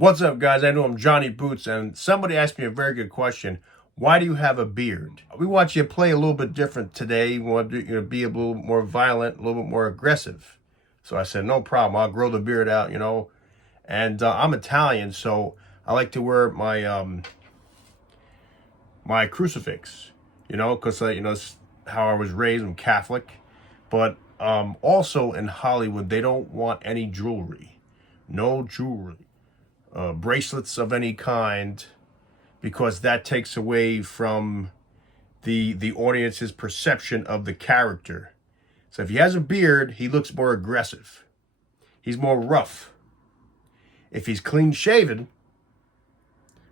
What's up, guys? I know I'm Johnny Boots, and somebody asked me a very good question. Why do you have a beard? We want you to play a little bit different today. We want you to be a little more violent, a little bit more aggressive. So I said, no problem. I'll grow the beard out. And I'm Italian, so I like to wear my crucifix, because it's how I was raised. I'm Catholic, but also in Hollywood, they don't want any jewelry, no jewelry. Bracelets of any kind, because that takes away from the audience's perception of the character. So if he has a beard, he looks more aggressive. He's more rough. If he's clean shaven,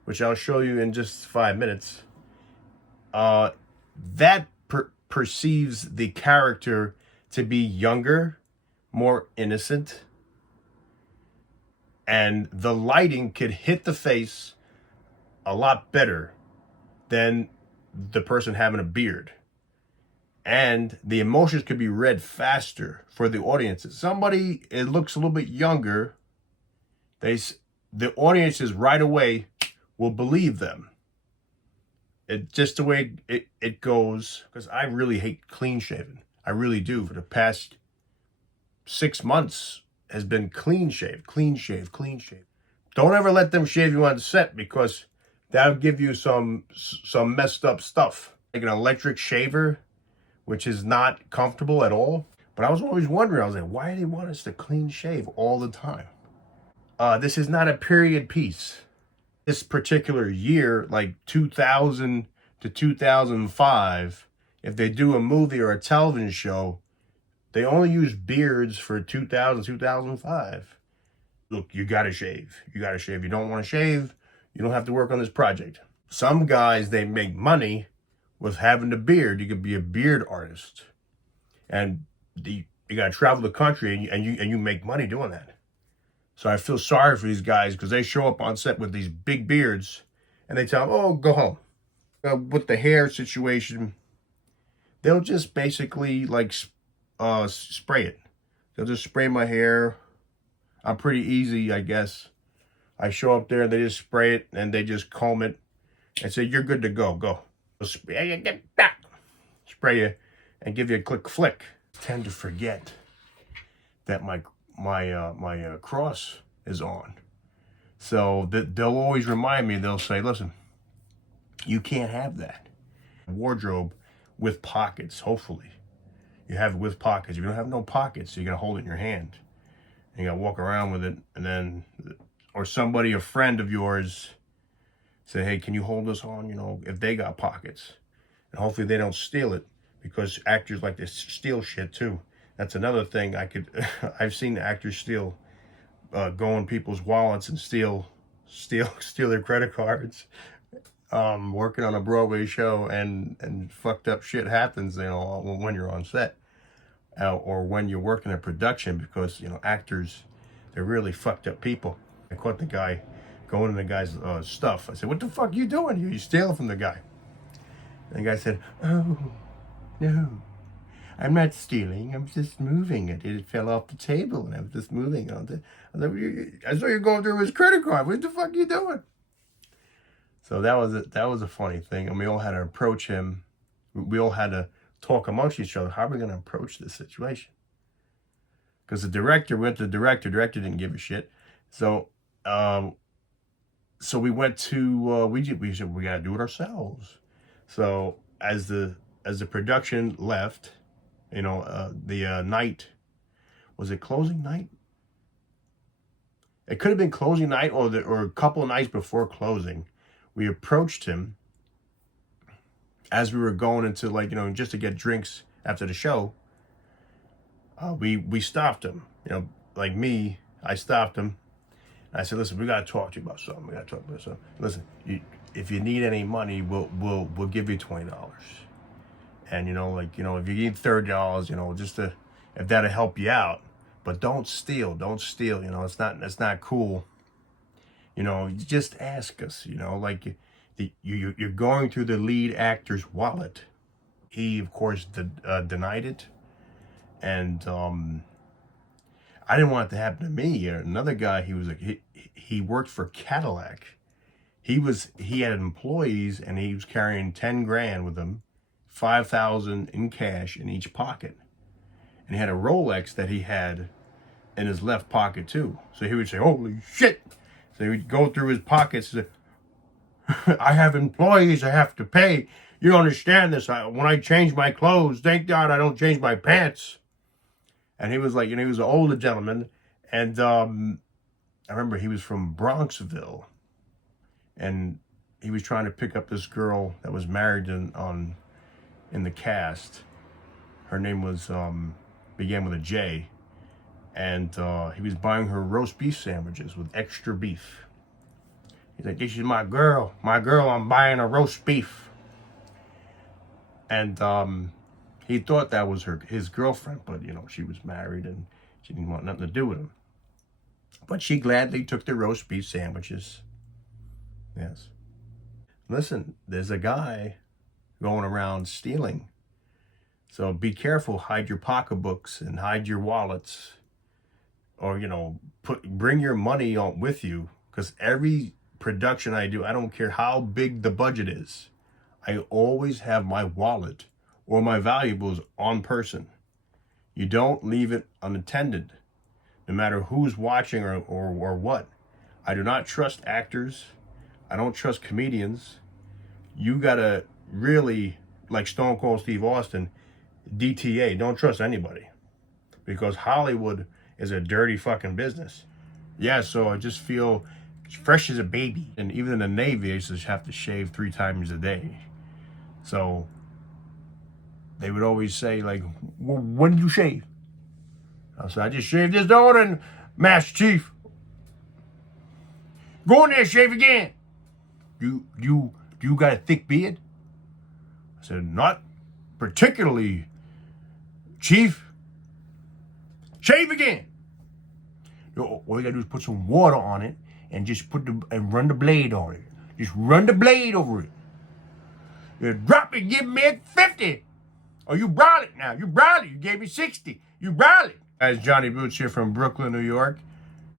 which I'll show you in just 5 minutes, that perceives the character to be younger, more innocent, and the lighting could hit the face a lot better than the person having a beard. And the emotions could be read faster for the audiences. Somebody, it looks a little bit younger, the audiences right away will believe them. It just the way it goes, because I really hate clean shaven. I really do. For the past 6 months has been clean shave. Don't ever let them shave you on set, because that'll give you some messed up stuff. Like an electric shaver, which is not comfortable at all. But I was always wondering, I was like, why do they want us to clean shave all the time? This is not a period piece. This particular year, like 2000 to 2005, if they do a movie or a television show, they only use beards for 2000, 2005. Look, you gotta shave. You don't want to shave, you don't have to work on this project. Some guys, they make money with having the beard. You could be a beard artist, and you gotta travel the country, and you make money doing that. So I feel sorry for these guys, because they show up on set with these big beards, and they tell them, "Oh, go home." With the hair situation, they'll just basically spray it. They'll just spray my hair. I'm pretty easy, I guess. I show up there, and they just spray it, and they just comb it and say, "You're good to go. Go." Spray you and give you a quick flick. I tend to forget that my cross is on. So they'll always remind me. They'll say, "Listen, you can't have that." Wardrobe with pockets, hopefully. You have it with pockets. If you don't have no pockets, you're going to hold it in your hand. And you got to walk around with it. And then, or somebody, a friend of yours, say, "Hey, can you hold this on?" If they got pockets. And hopefully they don't steal it, because actors like to steal shit too. That's another thing I've seen actors steal, go in people's wallets and steal their credit cards. Working on a Broadway show, and fucked up shit happens, when you're on set, or when you're working a production, because actors, they're really fucked up people. I caught the guy going in the guy's stuff. I said, "What the fuck you doing? You stealing from the guy?" And the guy said, "Oh, no, I'm not stealing. I'm just moving it. It fell off the table, and I was just moving it." I saw you going through his credit card. What the fuck you doing? So that was a funny thing. And we all had to approach him. We all had to talk amongst each other. How are we going to approach this situation? Because the director went to the director. Director didn't give a shit. So we went to we said we got to do it ourselves. So as the production left, the night, was it closing night? It could have been closing night, or a couple of nights before closing. We approached him as we were going into just to get drinks after the show. We stopped him. Like me, I stopped him. I said, "Listen, we gotta talk to you about something. Listen, if you need any money, we'll give you $20. And if you need $30, if that'll help you out. But don't steal. It's not cool. Just ask us. You're going through the lead actor's wallet." He, of course, denied it, and I didn't want it to happen to me. Another guy, he was like, he worked for Cadillac. He had employees, and he was carrying 10 grand with him, 5,000 in cash in each pocket. And he had a Rolex that he had in his left pocket too. So he would say, "Holy shit." So he would go through his pockets and say, "I have employees I have to pay. You don't understand this. When I change my clothes, thank God I don't change my pants." And he was like, he was an older gentleman. And I remember he was from Bronxville. And he was trying to pick up this girl that was married in the cast. Her name was, began with a J. And he was buying her roast beef sandwiches with extra beef. He's like, "This is my girl. My girl, I'm buying a roast beef." And he thought that was his girlfriend, but, she was married and she didn't want nothing to do with him. But she gladly took the roast beef sandwiches. Yes. Listen, there's a guy going around stealing. So be careful. Hide your pocketbooks and hide your wallets. Or, bring your money on with you. Because every production I do, I don't care how big the budget is, I always have my wallet or my valuables on person. You don't leave it unattended, no matter who's watching or what. I do not trust actors. I don't trust comedians. You gotta really, like Stone Cold Steve Austin, DTA, don't trust anybody. Because Hollywood is a dirty fucking business. Yeah, so I just feel fresh as a baby. And even in the Navy, I used to have to shave 3 times a day. So they would always say, like, "Well, when did you shave?" I said, "I just shaved this morning, Master Chief." "Go in there, shave again." You got a thick beard?" I said, "Not particularly, Chief." "Shave again." All you gotta do is put some water on it and just and run the blade on it. Just run the blade over it. You drop it, give me 50. Oh, you brought it now. You brought it. You gave me 60. You brought it. Guys, Johnny Boots here from Brooklyn, New York.